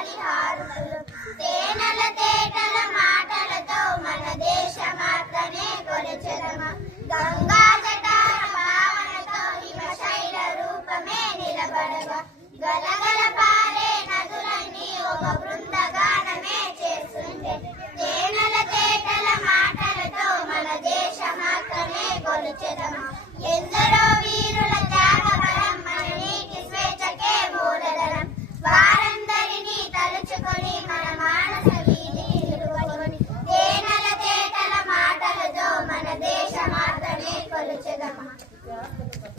గాలి హారతులు తేనెల తేటల మాటలతో మన దేశమాతనే కొలిచెదమా గంగా జటాల భావనతో హిమశైల రూపమే నిలబడగా గలగల పారే నదులన్నీ ఒక బృందగానమే చేస్తుంటే తేనెల తేటల మాటలతో మన దేశమాతనే కొలిచెదమా ఎందరో వీరుల త్యాగ బలం మన నీటి స్వేచ్ఛకే మూలధనం వారందరినీ తలుచుకొని మన మానస వీధిని నిలుపుకొని తేనెల తేటల మాటలతో మన దేశమాతనే కొలిచెదమా